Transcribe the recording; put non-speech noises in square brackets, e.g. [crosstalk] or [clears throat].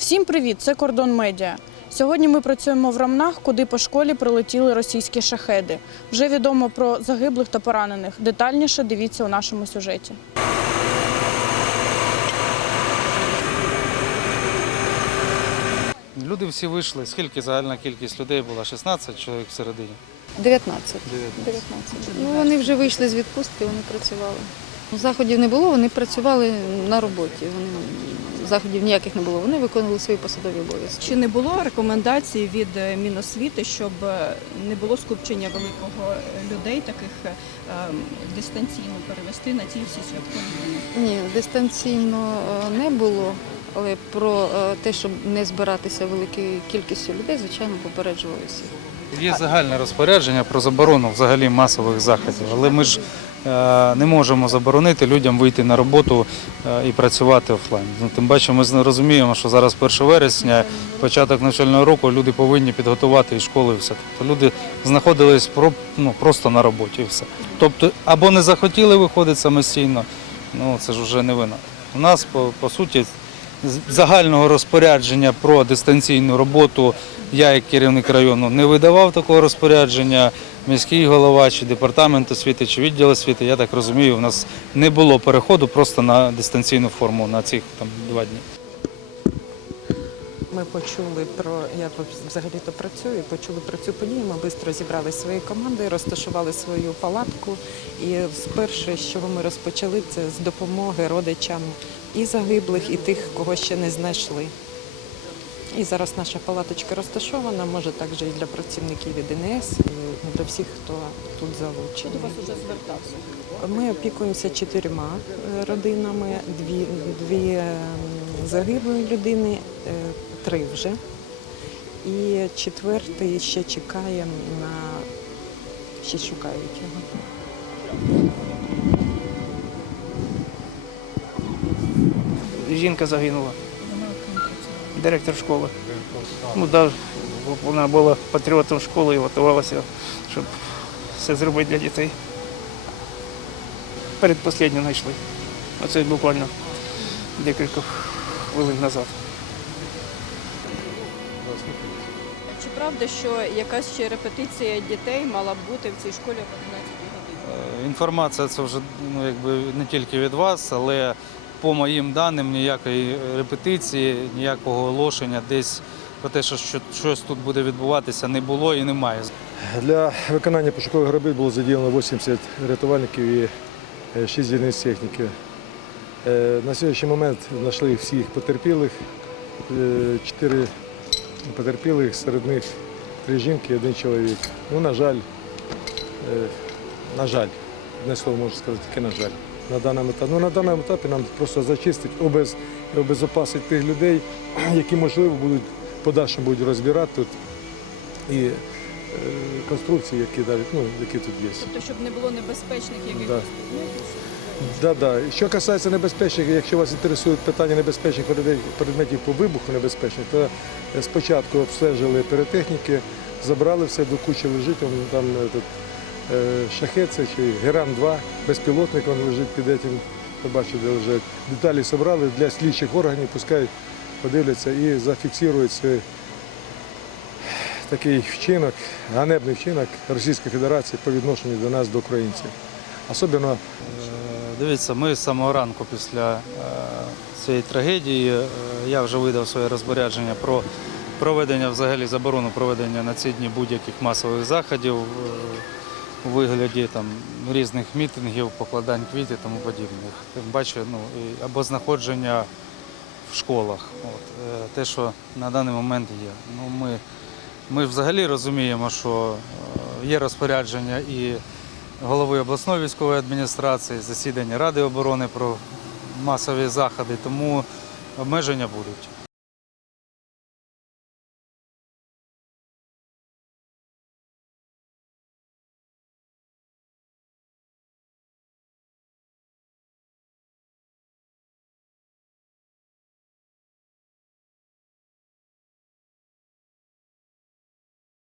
Всім привіт! Це Кордон Медіа. Сьогодні ми працюємо в Рамнах, куди по школі прилетіли російські шахеди. Вже відомо про загиблих та поранених. Детальніше дивіться у нашому сюжеті. Люди всі вийшли. Скільки загальна кількість людей була? 16 чоловік всередині. 19. 19. Ну, вони вже вийшли з відпустки, вони працювали. Заходів не було, вони працювали на роботі. Вони, заходів ніяких не було. Вони виконували свої посадові обов'язки. Чи не було рекомендацій від е, Міносвіти, щоб е, не було скупчення великого е, людей, таких ем, дистанційно перевести на ці всі святкові? Ні, дистанційно не було, але про те, щоб не збиратися великою кількістю людей, звичайно, попереджували всіх. Є загальне розпорядження про заборону взагалі масових заходів, але ми ж не можемо заборонити людям вийти на роботу е, і працювати офлайн. Ну, тим паче ми розуміємо, що зараз 1 вересня, початок навчального року, люди повинні підготувати і школи, і все. Тобто люди знаходились ну, просто на роботі і все. Тобто, або не захотіли виходити самостійно, ну це ж вже не вина. У нас, по, суті, загального розпорядження про дистанційну роботу я, як керівник району, не видавав такого розпорядження. Міський голова чи департамент освіти, чи відділ освіти, я так розумію, у нас не було переходу просто на дистанційну форму на цих там два дні. Ми почули про я взагалі-то працюю. Почули про цю подію. Ми швидко зібрали свої команди, розташували свою палатку. І перше, з чого ми розпочали, це з допомоги родичам і загиблих, і тих, кого ще не знайшли. І зараз наша палаточка розташована, може також і для працівників від ДНС, і для всіх, хто тут залучений. До вас вже звертався. Ми опікуємося чотирма е, родинами, дві, дві ем, загиблі людини, е, три вже. І четвертий ще чекаємо на ще шукають його. жінка загинула. Директор школи. Ну, да, вона була патріотом школи і готувалася, щоб все зробити для дітей. Передпослідню знайшли. Оце буквально декілька хвилин назад. Правда, що якась ще репетиція дітей мала б бути в цій школі об 11 годині? Е, Інформація це вже ну, якби не тільки від вас, але по моїм даним ніякої репетиції, ніякого оголошення десь про те, що що- щось тут буде відбуватися, не було і немає. Для виконання пошукових робіт було задіяно 80 рятувальників і 6 одиниць техніки. Е, На сьогоднішній момент знайшли всіх потерпілих, Е, чотири потерпілих, серед них три жінки і один чоловік. Ну, на жаль, е, на жаль, одне слово можу сказати, тільки на жаль. На даному етапі, ну, на даному етапі нам просто зачистить, обез, обезопасить тих людей, [clears throat] які, можливо, будуть в подальшому будуть розбирати тут і е, конструкції, які, навіть, ну, які тут є. Тобто, щоб не було небезпечних якихось Да. Да, да. Що касається небезпечних, якщо вас інтересують питання небезпечних предметів- по вибуху небезпечних, то е, спочатку обстежили піротехніки, забрали все, до кучі лежить, он там тут, е, шахет чи Герам-2, безпілотник він лежить під этим, побачите, де лежать. Деталі зібрали для слідчих органів, пускай подивляться і зафіксують цей такий вчинок, ганебний вчинок Російської Федерації по відношенню до нас, до українців. Особливо Е, Дивіться, ми з самого ранку після е, цієї трагедії е, я вже видав своє розпорядження про проведення взагалі заборону проведення на ці дні будь-яких масових заходів е, у вигляді там різних мітингів, покладань квітів і тому подібних. Тим паче, ну або знаходження в школах. От те, що на даний момент є. Ну ми, ми взагалі розуміємо, що є розпорядження і голови обласної військової адміністрації, засідання Ради оборони про масові заходи, тому обмеження будуть.